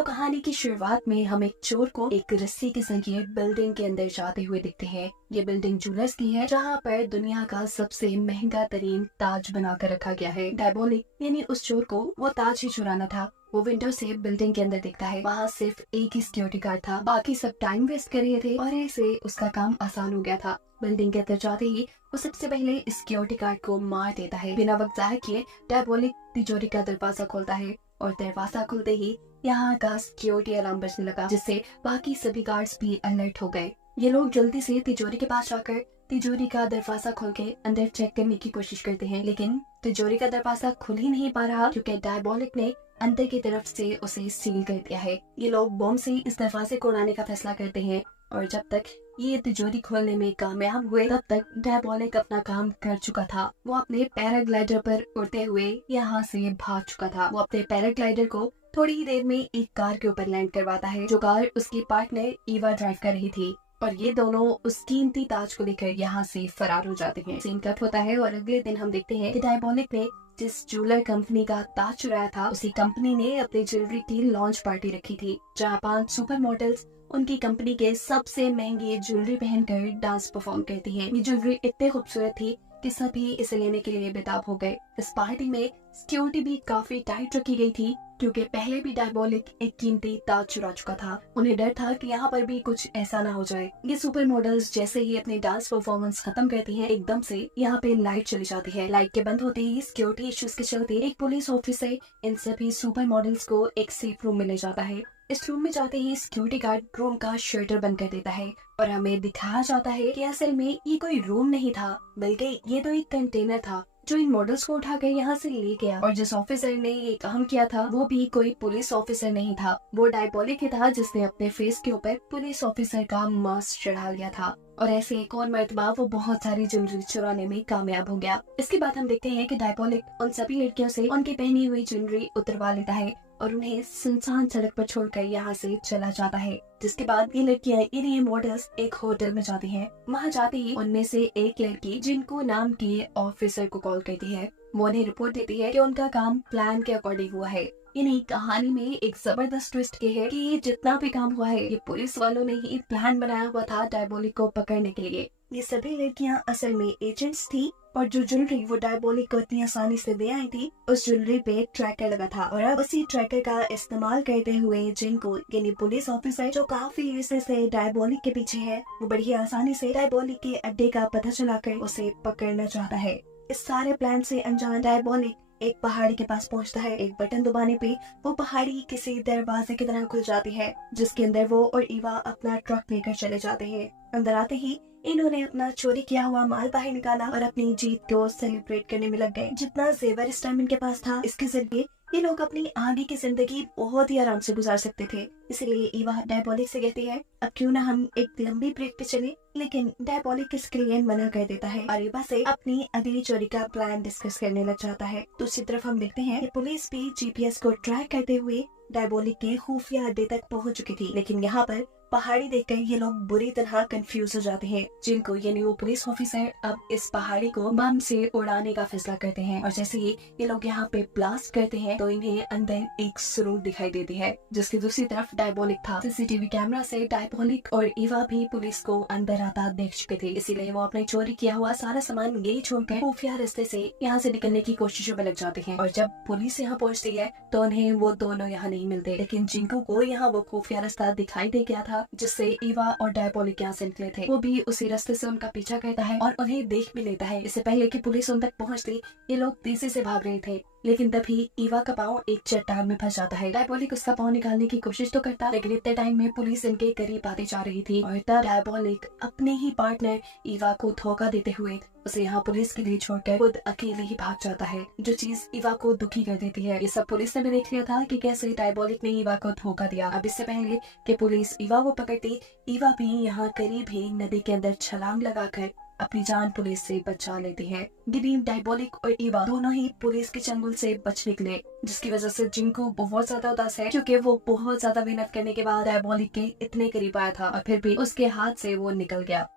तो कहानी की शुरुआत में हम एक चोर को एक रस्सी के जरिए बिल्डिंग के अंदर जाते हुए दिखते हैं। ये बिल्डिंग ज्वेलर्स की है, जहाँ पर दुनिया का सबसे महंगा तरीन ताज बना कर रखा गया है। डायबोलिक यानी उस चोर को वो ताज ही चुराना था। वो विंडो से बिल्डिंग के अंदर दिखता है। वहाँ सिर्फ एक ही सिक्योरिटी गार्ड था, बाकी सब टाइम वेस्ट कर रहे थे और ऐसे उसका काम आसान हो गया था। बिल्डिंग के अंदर जाते ही वो सबसे पहले सिक्योरिटी गार्ड को मार देता है। बिना वक्त जाया किए डायबोलिक तिजोरी का दरवाजा खोलता है और दरवाजा खुलते ही यहाँ का सिक्योरिटी अलार्म बजने लगा, जिससे बाकी सभी गार्ड्स भी अलर्ट हो गए। ये लोग जल्दी से तिजोरी के पास जाकर तिजोरी का दरवाजा खोल के अंदर चेक करने की कोशिश करते हैं, लेकिन तिजोरी का दरवाजा खुल ही नहीं पा रहा क्योंकि डायबोलिक ने अंदर की तरफ से उसे सील कर दिया है। ये लोग बम से इस दरवाजे को उड़ाने का फैसला करते हैं और जब तक ये तिजोरी खोलने में कामयाब हुए तब तक डायबोलिक अपना काम कर चुका था। वो अपने पैराग्लाइडर पर उड़ते हुए यहाँ से भाग चुका था। वो अपने पैराग्लाइडर को थोड़ी ही देर में एक कार के ऊपर लैंड करवाता है, जो कार उसकी पार्टनर ईवा ड्राइव कर रही थी, और ये दोनों उस कीमती ताज को लेकर यहाँ से फरार हो जाते हैं। सीन कट होता है और अगले दिन हम देखते हैं कि डायबोलिक ने जिस ज्वेलर कंपनी का ताज चुराया था, उसी कंपनी ने अपनी ज्वेलरी की लॉन्च पार्टी रखी थी, जहाँ 5 सुपर मॉडल्स उनकी कंपनी के सबसे महंगी ज्वेलरी पहनकर डांस परफॉर्म करती हैं। ये ज्वेलरी इतने खूबसूरत थी कि सभी इसे लेने के लिए बेताब हो गए। इस पार्टी में सिक्योरिटी भी काफी टाइट रखी गई थी क्योंकि पहले भी डायबोलिक एक कीमती ताज चुरा चुका था। उन्हें डर था कि यहाँ पर भी कुछ ऐसा ना हो जाए। ये सुपर मॉडल्स जैसे ही अपनी डांस परफॉर्मेंस खत्म करती हैं, एकदम से यहाँ पे लाइट चली जाती है। लाइट के बंद होते ही सिक्योरिटी इश्यूज के चलते एक पुलिस ऑफिसर इन सभी सुपर मॉडल्स को एक सेफ रूम में ले जाता है। इस रूम में जाते ही सिक्योरिटी गार्ड रूम का शटर बंद कर देता है और हमें दिखाया जाता है कि असल में ये कोई रूम नहीं था, बल्कि ये तो एक कंटेनर था जो इन मॉडल्स को उठाकर यहाँ से ले गया। और जिस ऑफिसर ने ये काम किया था वो भी कोई पुलिस ऑफिसर नहीं था, वो डायबोलिक ही था जिसने अपने फेस के ऊपर पुलिस ऑफिसर का मास्क चढ़ा लिया था। और ऐसे एक और मर्तबा वो बहुत सारी ज्वेलरी चुराने में कामयाब हो गया। इसके बाद हम देखते हैं कि डायबोलिक उन सभी लड़कियों से उनकी पहनी हुई ज्वेलरी उतरवा लेता है और उन्हें सुनसान सड़क पर छोड़कर यहाँ से चला जाता है। जिसके बाद ये लड़कियां ये मॉडल्स एक होटल में जाती हैं। वहाँ जाते ही उनमें से एक लड़की जिनको नाम की ऑफिसर को कॉल करती है, वो उन्हें रिपोर्ट देती है कि उनका काम प्लान के अकॉर्डिंग हुआ है। यानी कहानी में एक जबरदस्त ट्विस्ट ये है कि ये जितना भी काम हुआ है ये पुलिस वालों ने ही प्लान बनाया हुआ था डायबोलिक को पकड़ने के लिए। ये सभी लड़कियां असल में एजेंट्स थी और जो ज्वेलरी वो डायबोलिक को इतनी आसानी से दे आई थी, उस ज्वेलरी पे ट्रैकर लगा था और अब उसी ट्रैकर का इस्तेमाल करते हुए जिनको यानी पुलिस ऑफिसर जो काफी अरसे से डायबोलिक के पीछे है, वो बड़ी आसानी से डायबोलिक के अड्डे का पता चलाकर उसे पकड़ना चाहता है। इस सारे प्लान से अनजान डायबोलिक एक पहाड़ी के पास पहुंचता है। एक बटन दबाने पे वो पहाड़ी किसी दरवाजे की तरह खुल जाती है, जिसके अंदर वो और ईवा अपना ट्रक लेकर चले जाते हैं। अंदर आते ही इन्होंने अपना चोरी किया हुआ माल बाहर निकाला और अपनी जीत को सेलिब्रेट करने में लग गए। जितना जेवर इस टाइम इनके पास था, इसके जरिए ये लोग अपनी आगे की जिंदगी बहुत ही आराम से गुजार सकते थे। इसलिए ईवा डायबोलिक से कहती है, अब क्यों ना हम एक लंबी ब्रेक पे चले, लेकिन डायबोलिक इसके लिए मना कर देता है और ईवा से अपनी अगली चोरी का प्लान डिस्कस करने लग जाता है। दूसरी तरफ हम देखते हैं कि पुलिस भी जीपीएस को ट्रैक करते हुए डायबोलिक के खुफिया अड्डे तक पहुंच चुकी थी, लेकिन यहाँ पर पहाड़ी देखकर ये लोग बुरी तरह कंफ्यूज हो जाते हैं। जिनको यानी वो पुलिस ऑफिसर अब इस पहाड़ी को बम से उड़ाने का फैसला करते हैं और जैसे ही ये लोग यहाँ पे ब्लास्ट करते हैं तो इन्हें अंदर एक सुरंग दिखाई देती है, जिसकी दूसरी तरफ डायबोलिक था। सीसीटीवी कैमरा से डायबोलिक और ईवा भी पुलिस को अंदर आता देख चुके थे, इसीलिए वो अपने चोरी किया हुआ सारा सामान यही छोड़कर खुफिया रास्ते से यहाँ से निकलने की कोशिशों में लग जाते हैं। और जब पुलिस यहाँ पहुँचती है तो उन्हें वो दोनों यहाँ नहीं मिलते, लेकिन जिनको को यहाँ वो खुफिया रास्ता दिखाई दे गया था जिससे ईवा और डायबोलिक यहाँ से निकले थे, वो भी उसी रास्ते से उनका पीछा करता है और उन्हें देख भी लेता है। इससे पहले कि पुलिस उन तक पहुंचती, ये लोग तेजी से भाग रहे थे, लेकिन तभी ईवा का पाँव एक चट्टान में फंस जाता है। डायबोलिक उसका पाँव निकालने की कोशिश तो करता, लेकिन इतने टाइम में पुलिस इनके करीब आती जा रही थी और तब डायबोलिक अपने ही पार्टनर ईवा को धोखा देते हुए उसे यहाँ पुलिस के लिए छोड़कर खुद अकेले ही भाग जाता है, जो चीज ईवा को दुखी कर देती है। ये सब पुलिस ने भी देख लिया था कि कैसे डायबोलिक ने ईवा को धोखा दिया। अब इससे पहले कि पुलिस ईवा को पकड़ती, ईवा भी यहाँ करीब ही नदी के अंदर छलांग लगाकर अपनी जान पुलिस से बचा लेती है। गिरीम, डायबोलिक और ईवा दोनों ही पुलिस के चंगुल से बच निकले, जिसकी वजह से जिनको बहुत ज्यादा उदास है क्योंकि वो बहुत ज्यादा मेहनत करने के बाद डायबोलिक के इतने करीब आया था और फिर भी उसके हाथ से वो निकल गया।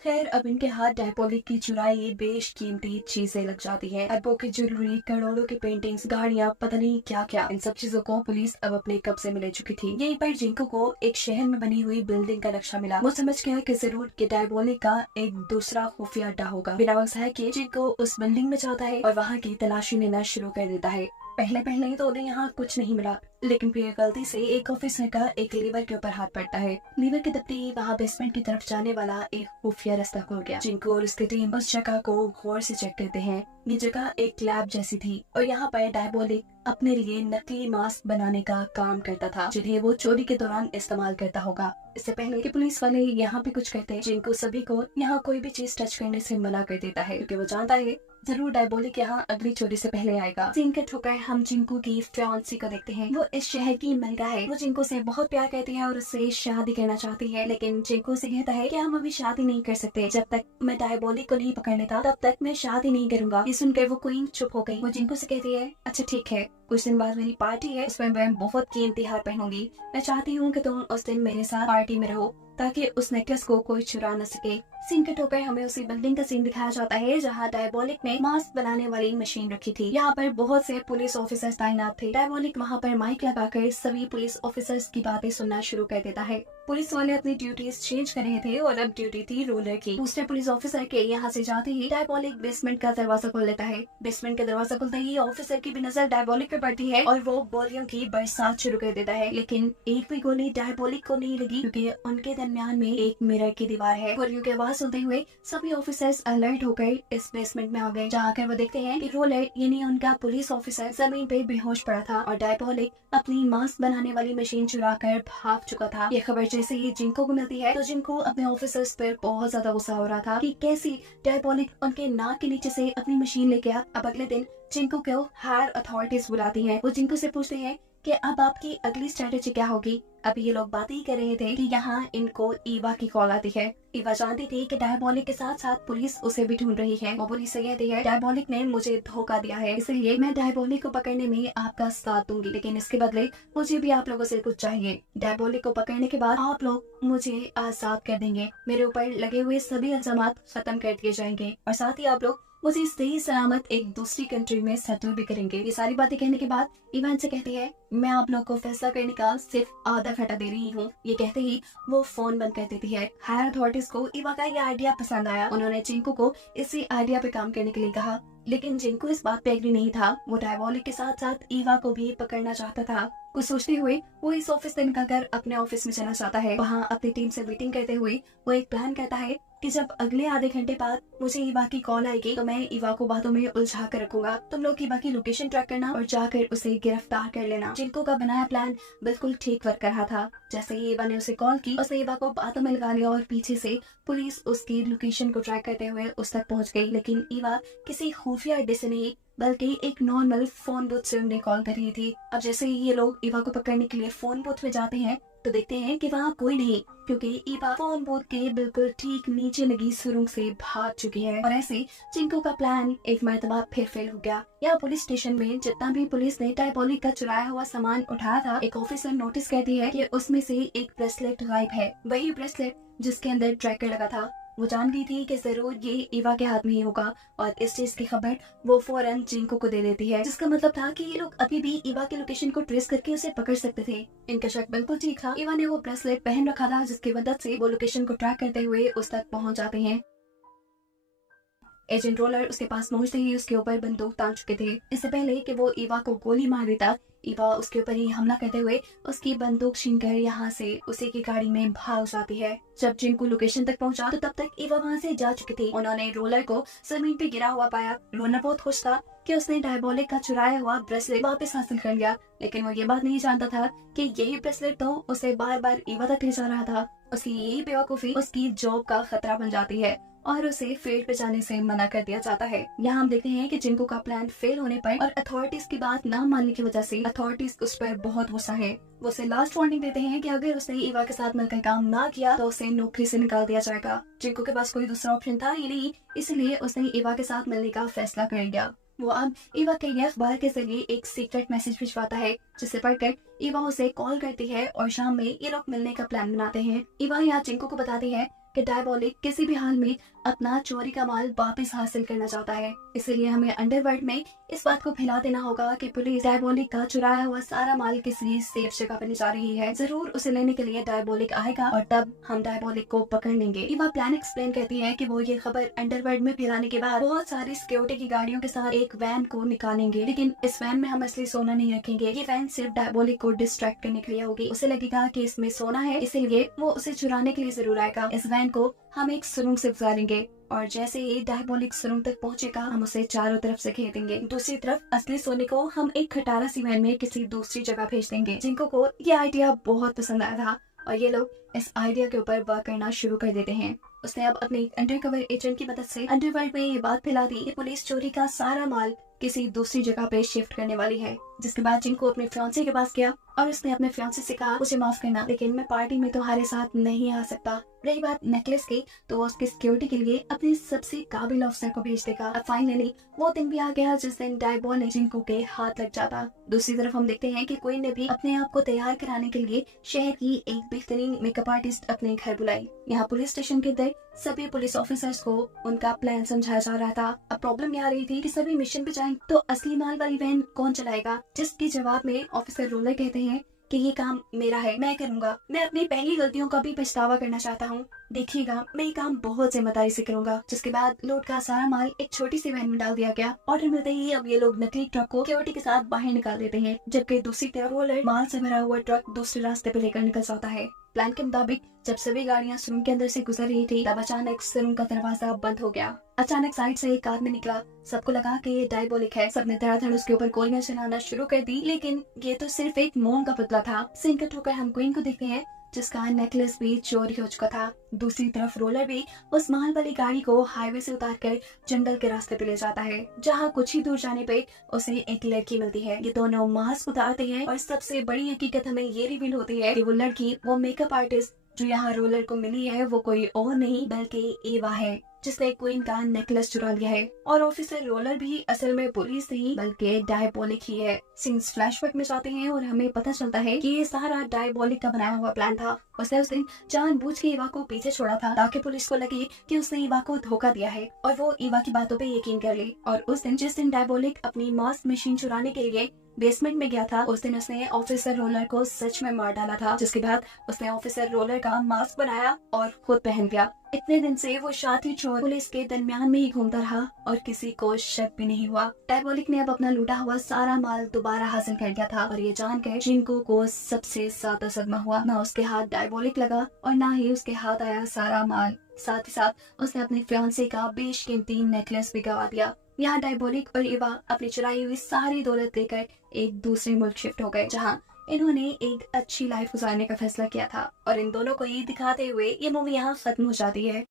खैर अब इनके हाथ डायबोलिक की चुराई बेशकीमती चीजें लग जाती है। एप्पो की ज्वेलरी, करोड़ों की पेंटिंग्स, गाड़ियाँ, पता नहीं क्या क्या। इन सब चीजों को पुलिस अब अपने कब्जे में ले चुकी थी। यहीं पर जिंको को एक शहर में बनी हुई बिल्डिंग का नक्शा मिला। वो समझ गया कि जरूर कि डायबोलिक का एक दूसरा खुफिया अड्डा होगा। बिना वक्त है कि जिंको उस बिल्डिंग में जाता है और वहाँ की तलाशी लेना शुरू कर देता है। पहले पहले तो उन्हें यहाँ कुछ नहीं मिला, लेकिन फिर गलती से एक ऑफिसर का एक लीवर के ऊपर हाथ पड़ता है। लीवर के दबते ही वहाँ बेसमेंट की तरफ जाने वाला एक खुफिया रास्ता खुल गया। जिनको और उसकी टीम उस जगह को गौर से चेक करते हैं। ये जगह एक लैब जैसी थी और यहाँ पर डायबोलिक अपने लिए नकली मास्क बनाने का काम करता था, जिन्हें वो चोरी के दौरान इस्तेमाल करता होगा। इससे पहले कि पुलिस वाले यहाँ पे कुछ कहते, जिनको सभी को यहाँ कोई भी चीज टच करने से मना कर देता है, क्योंकि वो जानता है जरूर डायबोलिक यहाँ अगली चोरी से पहले आएगा। सीन कट होकर हम जिंको की फियांसी को देखते हैं। वो इस शहर की मलका है। वो जिंको से बहुत प्यार करती है और उससे शादी करना चाहती है, लेकिन जिंको से कहता है कि हम अभी शादी नहीं कर सकते। जब तक मैं डायबोलिक को नहीं पकड़ लेता तब तक मैं शादी नहीं करूंगा। ये सुनकर वो क्वीन चुप हो गई। वो जिंको से कहती है, अच्छा ठीक है, कुछ दिन बाद मेरी पार्टी है, उसमें मैं बहुत कीमती हार पहनूंगी। मैं चाहती हूँ कि तुम उस दिन मेरे साथ पार्टी में रहो ताकि उस नेकलेस को कोई चुरा न सके। सीन कट होकर हमें उसी बिल्डिंग का सीन दिखाया जाता है जहाँ डायबोलिक ने मास्क बनाने वाली मशीन रखी थी। यहाँ पर बहुत से पुलिस ऑफिसर्स तैनात थे। डायबोलिक वहाँ पर माइक लगाकर सभी पुलिस ऑफिसर्स की बातें सुनना शुरू कर देता है। पुलिस वाले अपनी ड्यूटीज चेंज कर रहे थे और अब ड्यूटी थी रोलर की। दूसरे पुलिस ऑफिसर के यहाँ से जाते ही डायबोलिक बेसमेंट का दरवाजा खोल लेता है। बेसमेंट का दरवाजा खुलते ही ऑफिसर की भी नजर डायबोलिक पे पड़ती है और वो गोलियों की बरसात शुरू कर देता है, लेकिन एक भी गोली डायबोलिक को नहीं लगी, क्योंकि उनके दरमियान में एक मिरर की दीवार है। गोलियों की आवाज सुनते हुए सभी ऑफिसर्स अलर्ट होकर इस बेसमेंट में आ गए, जहाँ कर वो देखते हैं कि रोलर यानी उनका पुलिस ऑफिसर जमीन पे बेहोश पड़ा था और डायबोलिक अपनी मास्क बनाने वाली मशीन चुरा कर भाग चुका था। ये खबर जैसे ही जिंको को मिलती है तो जिंको अपने ऑफिसर्स पर बहुत ज्यादा गुस्सा हो रहा था कि कैसी डायबोलिक उनके नाक के नीचे से अपनी मशीन लेके आ। अब अगले दिन जिंको को हायर अथॉरिटीज बुलाती हैं। वो जिंको से पूछते हैं कि अब आपकी अगली स्ट्रेटेजी क्या होगी। अभी ये लोग बात ही कर रहे थे कि यहाँ इनको ईवा की कॉल आती है। ईवा जानती थी कि डायबोलिक के साथ साथ पुलिस उसे भी ढूंढ रही है। वो पुलिस से कहती है, डायबोलिक ने मुझे धोखा दिया है, इसलिए मैं डायबोलिक को पकड़ने में आपका साथ दूंगी, लेकिन इसके बदले मुझे भी आप लोगों से कुछ चाहिए। डायबोलिक को पकड़ने के बाद आप लोग मुझे आजाद कर देंगे, मेरे ऊपर लगे हुए सभी इल्जाम खत्म कर दिए जाएंगे और साथ ही आप लोग मुझे सही सलामत एक दूसरी कंट्री में सेटल भी करेंगे। ये सारी बातें कहने के बाद ईवा से कहती है, मैं आप लोग को फैसला करने का सिर्फ आधा घंटा दे रही हूँ। ये कहते ही वो फोन बंद कर देती है। हायर अथॉरिटीज को ईवा का ये आइडिया पसंद आया। उन्होंने जिंको को इसी आइडिया पे काम करने के लिए कहा, लेकिन जिंको इस बात पे एग्री नहीं था। वो डायबोलिक के साथ साथ ईवा को भी पकड़ना चाहता था। कुछ सोचते हुए वो इस ऑफिस से निकलकर अपने ऑफिस में चला जाता है। वहाँ अपनी टीम से मीटिंग करते हुए वो एक प्लान करता है कि जब अगले आधे घंटे बाद मुझे ईवा की कॉल आएगी तो मैं ईवा को बातों में उलझा कर रखूंगा। तुम लोग ईवा की लोकेशन ट्रैक करना और जाकर उसे गिरफ्तार कर लेना। जिनको का बनाया प्लान बिल्कुल ठीक वर्क कर रहा था। जैसे ही ईवा ने उसे कॉल की, उसने ईवा को बातों में लगा लिया और पीछे से पुलिस उसकी लोकेशन को ट्रैक करते हुए उस तक पहुंच गई। लेकिन ईवा किसी खुफिया अड्डे से नहीं बल्कि एक नॉर्मल फोन बूथ से उन्हें कॉल कर रही थी। अब जैसे ही ये लोग ईवा को पकड़ने के लिए फोन बूथ में जाते हैं तो देखते हैं कि वहाँ कोई नहीं, क्योंकि ईवा फोन बूथ के बिल्कुल ठीक नीचे लगी सुरंग से भाग चुकी है। और ऐसे जिंको का प्लान एक मर्तबा फिर फेल हो गया। यहाँ पुलिस स्टेशन में जितना भी पुलिस ने डायबोलिक का चुराया हुआ सामान उठाया था, एक ऑफिसर नोटिस करती है कि उसमें से एक ब्रेसलेट गायब है। वही ब्रेसलेट जिसके अंदर ट्रैकर लगा था। वो जान गई थी कि जरूर ये ईवा के हाथ में ही होगा और इस चीज की खबर वो फौरन जिंको को दे देती है, जिसका मतलब था कि ये लोग अभी भी ईवा के लोकेशन को ट्रेस करके उसे पकड़ सकते थे। इनका शक बिल्कुल ठीक था। ईवा ने वो ब्रेसलेट पहन रखा था, जिसकी मदद से वो लोकेशन को ट्रैक करते हुए उस तक पहुंच जाते हैं। एजेंट रोलर उसके पास पहुंचते ही उसके ऊपर बंदूक तान चुके थे। इससे पहले कि वो ईवा को गोली मार देता, ईवा उसके ऊपर ही हमला करते हुए उसकी बंदूक छीनकर यहाँ से उसी की गाड़ी में भाग जाती है। जब जिनको लोकेशन तक पहुंचा तो तब तक ईवा वहाँ से जा चुकी थी। उन्होंने रोलर को जमीन पे गिरा हुआ पाया। रोलर बहुत खुश था कि उसने डायबोलिक का चुराया हुआ ब्रेसलेट वापस हासिल कर लिया, लेकिन वो ये बात नहीं जानता था कि यही ब्रेसलेट तो उसे बार बार ईवा तक ले जा रहा था। उसकी यही बेवकूफी उसकी जॉब का खतरा बन जाती है और उसे फील्ड पे जाने से मना कर दिया जाता है। यहाँ हम देखते हैं कि जिनको का प्लान फेल होने पर और अथॉरिटीज की बात न मानने की वजह से अथॉरिटीज उस पर बहुत गुस्सा है। वो उसे लास्ट वार्निंग देते हैं कि अगर उसने ईवा के साथ मिलकर काम ना किया तो उसे नौकरी से निकाल दिया जाएगा। जिनको के पास कोई दूसरा ऑप्शन था ही नहीं, इसलिए उसने ईवा के साथ मिलने का फैसला कर लिया। वो अब ईवा के लिए अखबार के जरिए एक सीक्रेट मैसेज भिजवाता है, जिसे पढ़कर ईवा उसे कॉल करती है और शाम में ये लोग मिलने का प्लान बनाते हैं। ईवा यहाँ जिंको को बताती है कि डायबॉलिक किसी भी हाल में अपना चोरी का माल वापस हासिल करना चाहता है। इसीलिए हमें अंडरवर्ल्ड में इस बात को फैला देना होगा कि पुलिस डायबॉलिक का चुराया हुआ सारा माल किसी सेफ जगह पर ले जा रही है। जरूर उसे लेने के लिए डायबॉलिक आएगा और तब हम डायबॉलिक को पकड़ लेंगे। इवा प्लान एक्सप्लेन कहती है कि वो ये खबर अंडरवर्ल्ड में फैलाने के बाद बहुत सारी सिक्योरिटी की गाड़ियों के साथ एक वैन को निकालेंगे, लेकिन इस वैन में हम असली सोना नहीं रखेंगे। ये वैन सिर्फ डायबॉलिक को डिस्ट्रैक्ट करने के लिए होगी। उसे लगेगा कि इसमें सोना है, इसीलिए वो उसे चुराने के लिए जरूर आएगा। इस वैन को हम एक सुरंग से गुजारेंगे और जैसे ही डायबॉलिक सुरंग तक पहुंचेगा हम उसे चारों तरफ से घेर देंगे। दूसरी तरफ असली सोने को हम एक खटारा सी वैन में किसी दूसरी जगह भेज देंगे। जिनको को ये आइडिया बहुत पसंद आया था और ये लोग इस आइडिया के ऊपर वर्क करना शुरू कर देते हैं। उसने अब अपने अंडरकवर एजेंट की मदद से अंडरवर्ल्ड में ये बात फैला दी कि पुलिस चोरी का सारा माल किसी दूसरी जगह पे शिफ्ट करने वाली है। जिसके बाद जिनको अपने फियांसे के पास गया और उसने अपने फियांसे से कहा मुझे माफ करना, लेकिन मैं पार्टी में तुम्हारे साथ नहीं आ सकता। रही बात नेकलेस की, तो वो उसकी सिक्योरिटी के लिए अपने सबसे काबिल अफसर को भेज देगा। अब फाइनली वो दिन भी आ गया जिस दिन डायबॉलिक जिनको के हाथ लग जाता। दूसरी तरफ हम देखते हैं कि क्वीन ने भी अपने आप को तैयार कराने के लिए शहर की एक बेहतरीन मेकअप आर्टिस्ट अपने घर बुलाई। यहाँ पुलिस स्टेशन के अंदर सभी पुलिस ऑफिसर्स को उनका प्लान समझाया जा रहा था। अब प्रॉब्लम यहाँ रही थी कि सभी मिशन पे जाएं तो असली माल वाली वैन कौन चलाएगा, जिसके जवाब में ऑफिसर रोलर कहते हैं कि ये काम मेरा है, मैं करूंगा। मैं अपनी पहली गलतियों का भी पछतावा करना चाहता हूँ। देखिएगा मैं ये काम बहुत जिम्मेदारी से करूंगा। जिसके बाद लोड का सारा माल एक छोटी सी वैन में डाल दिया गया। ऑर्डर मिलते ही अब ये लोग नकली ट्रक को सिक्योरिटी के साथ बाहर निकाल देते हैं, जबकि दूसरी तरफ रोलर माल से भरा हुआ ट्रक दूसरे रास्ते पे लेकर निकल जाता है। प्लान के मुताबिक जब सभी गाड़ियां सुरंग के अंदर से गुजर रही थी तब अचानक सुरंग का दरवाजा बंद हो गया। अचानक साइड से एक आदमी निकला। सबको लगा कि ये डायबॉलिक है। सबने धड़ाधड़ उसके ऊपर गोलियां चलाना शुरू कर दी, लेकिन ये तो सिर्फ एक मोम का पुतला था। सीन कट होकर हम क्वीन को देखते हैं जिसका नेकलेस भी चोरी हो चुका था। दूसरी तरफ रोलर भी उस माल वाली गाड़ी को हाईवे से उतारकर जंगल के रास्ते पे ले जाता है, जहाँ कुछ ही दूर जाने पे उसे एक लड़की मिलती है। ये दोनों मास्क उतारते हैं और सबसे बड़ी हकीकत हमें ये रिवील होती है कि वो लड़की, वो मेकअप आर्टिस्ट जो यहाँ रोलर को मिली है, वो कोई और नहीं बल्कि एवा है, जिसने क्वीन का नेकलेस चुरा लिया है। और ऑफिसर रोलर भी असल में पुलिस नहीं बल्कि डायबॉलिक ही है। सीन्स फ्लैशबैक में जाते हैं और हमें पता चलता है कि ये सारा डायबॉलिक का बनाया हुआ प्लान था। उसने उस दिन जानबूझ के ईवा को पीछे छोड़ा था ताकि पुलिस को लगे कि उसने ईवा को धोखा दिया है और वो ईवा की बातों पे यकीन कर ले। और उस दिन जिस दिन डायबॉलिक अपनी मास्क मशीन चुराने के लिए बेसमेंट में गया था, उस दिन उसने ऑफिसर रोलर को सच में मार डाला था। जिसके बाद उसने ऑफिसर रोलर का मास्क बनाया और खुद पहन गया। इतने दिन से वो शातिर चोर पुलिस के दरमियान में ही घूमता रहा और किसी को शक भी नहीं हुआ। डायबॉलिक ने अब अपना लूटा हुआ सारा माल दोबारा हासिल कर लिया था और ये जानकर जिनको को सबसे ज्यादा सदमा हुआ। ना उसके हाथ डायबॉलिक लगा और ना ही उसके हाथ आया सारा माल। साथ ही साथ उसने अपने फियांसे का बेशकीमती नेकलेस भी गवा दिया। यहाँ डायबॉलिक और ईवा अपनी चुराई हुई सारी दौलत देकर एक दूसरे मुल्क शिफ्ट हो गए, जहाँ इन्होंने एक अच्छी लाइफ गुजारने का फैसला किया था। और इन दोनों को ये दिखाते हुए ये मूवी यहाँ खत्म हो जाती है।